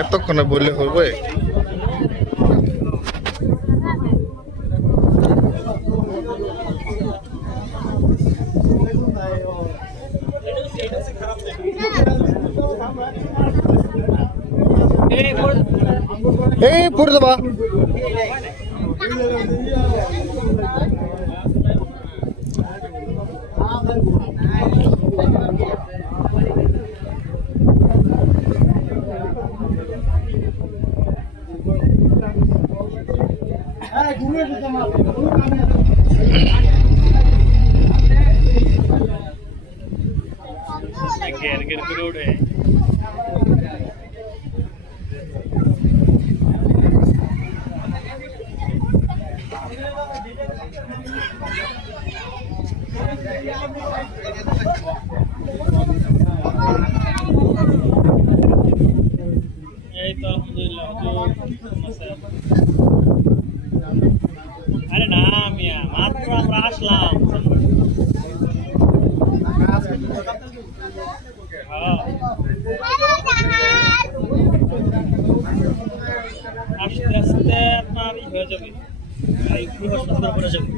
এতক্ষণে বললে হবে? এই পড়ে দেবা। আরে না মিয়া মাত্র আমরা আসলাম। আস্তে আস্তে আপনার হয়ে যাবে, বৃহস্পতিবার করে যাবে,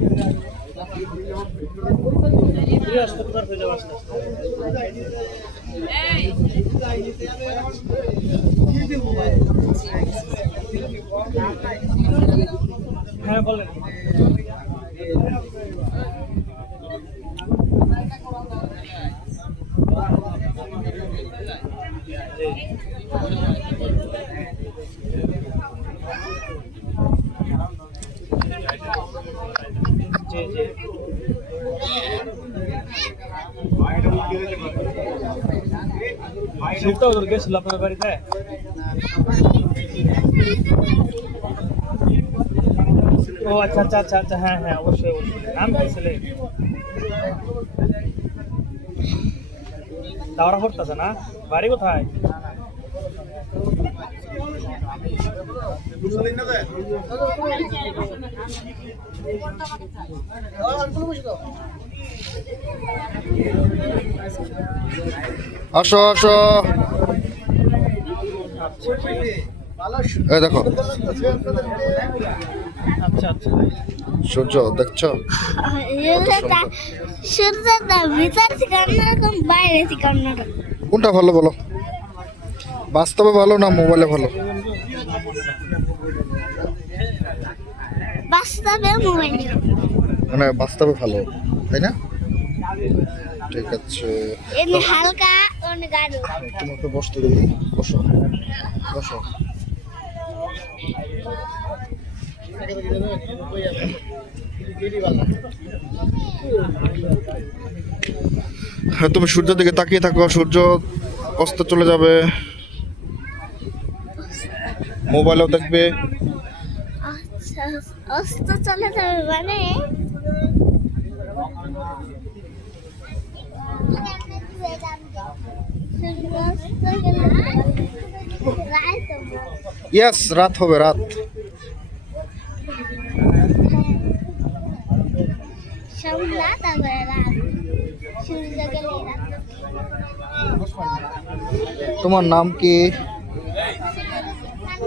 বৃহস্পতিবার হয়ে যাবে আস্তে আস্তে। হ্যাঁ বলেন। জি জি শীতও গেছিল আপনার বাড়িতে? ও আচ্ছা আচ্ছা আচ্ছা আচ্ছা, হ্যাঁ হ্যাঁ অবশ্যই অবশ্যই। নাম কি ছেলে? দাওরা করতেছে না? বাড়ি কোথায়? আসো আসো, এই দেখো আচ্ছা আচ্ছা সূর্য দেখছো? কোনটা ভালো বলো? বাস্তবে ভালো না মোবাইলে ভালো? মানে বাস্তবে ভালো, তাই না? ঠিক আছে, হালকা অনেক গাঢ়। তোমাকে বসতে দেবো, বসো বসো। হ্যাঁ, তুমি সূর্যের দিকে তাকিয়ে থাকো, সূর্য অস্ত চলে যাবে। মোবাইলও দেখবে। আচ্ছা, অস্ত চলে যাবে মানে ইয়েস, রাত হবে, রাত। তোমার নাম কি?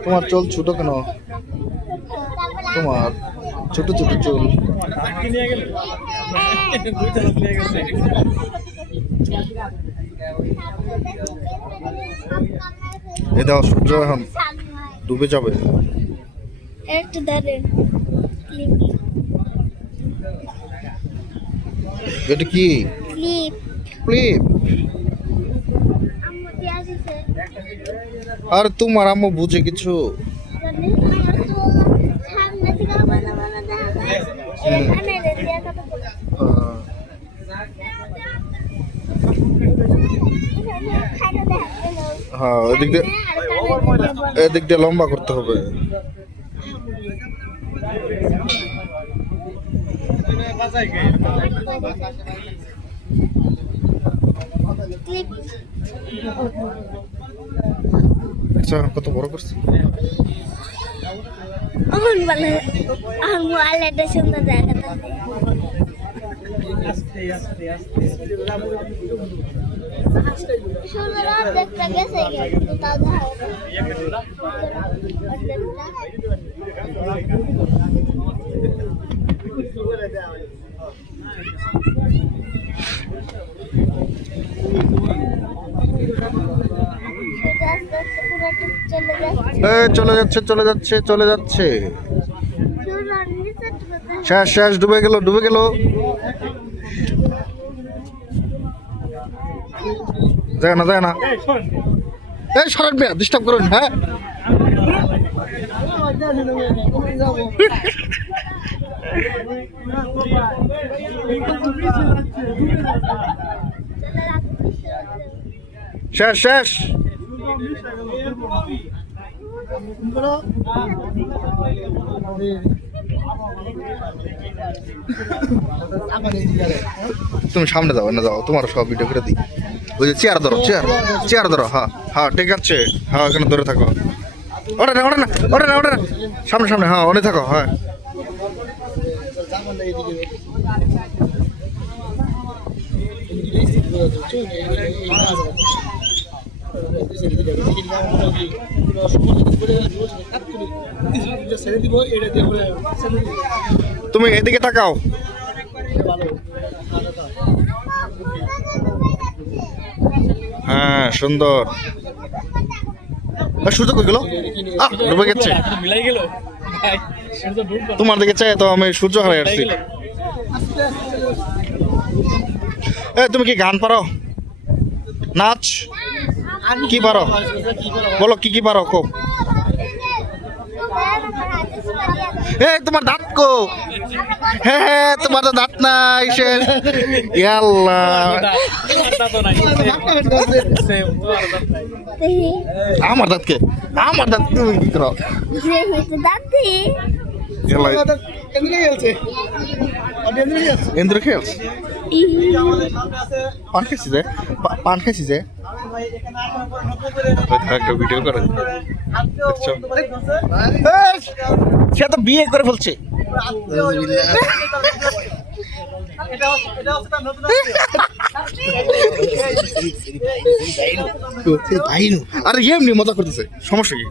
তোমার চুল ছোট কেন? তোমার ছোট ছোট চুল। এই দাও, সূর্য এখন ডুবে যাবে। একটু ধরেন। এটা কি? ক্লিপ। ক্লিপ? আম্মু দিয়ে আসছে। আর তোমার আম্মু বুঝে কিছু? সামনে থেকে বানা বানা দেখা যায়। এখানে রেডিয়া কত বড়। হ্যাঁ, এদিক দিয়ে লম্বা করতে হবে। আচ্ছা, কত বড় করছে? এখন বলে আম্মু আলেটা সুন্দর জায়গাটা। আস্তে আস্তে আস্তে সূর্যের অর্ধেকটা গেছে কিন্তু তাও দেখা চলে যাচ্ছে চলে যাচ্ছে চলে যাচ্ছে। সূর্য নিচে শেষ শেষ, ডুবে গেল ডুবে গেল। যায় না যায় না, এই শোন এই সরেন মিয়া, ডিস্টার্ব করুন। হ্যাঁ শেষ শেষ। তুমি সামনে যাও, না যাও, তোমার সব ভিডিও করে দিই। ওই যে চেয়ার ধরো, চেয়ার চেয়ার ধরো। হ্যাঁ হ্যাঁ ঠিক আছে, হ্যাঁ এখানে ধরে থাকো। ওটা না ওটা না ওটা না ওটা না, সামনে সামনে, হ্যাঁ অনেক থাকো। হ্যাঁ তুমি এদিকে তাকাও। হ্যাঁ সুন্দর। সূর্য কই গেল? ডুবে গেছে। মিলাই গেল ভাই, সূর্য ডুব তোমার দিকে চাই তো আমি সূর্য হারাই আসছি। এ তুমি কি গান পারো, নাচ কি পারো বলো, কি কি পারো খুব? এ তোমার দাঁত কো? হ্যাঁ হ্যাঁ তোমার তো দাঁত নাই শেষ। ইয়াল্লাহ আমার দাঁত কে? আমার দাঁত তুমি কি করো? এন্দ্র খেলছ? পান খাইছি যে, পান খাইছি যে। একটা ভিডিও করে দেখছো? সে তো বিয়ে করে ফেলছে। আরে এমনি মজা করতেছে, সমস্যা কি?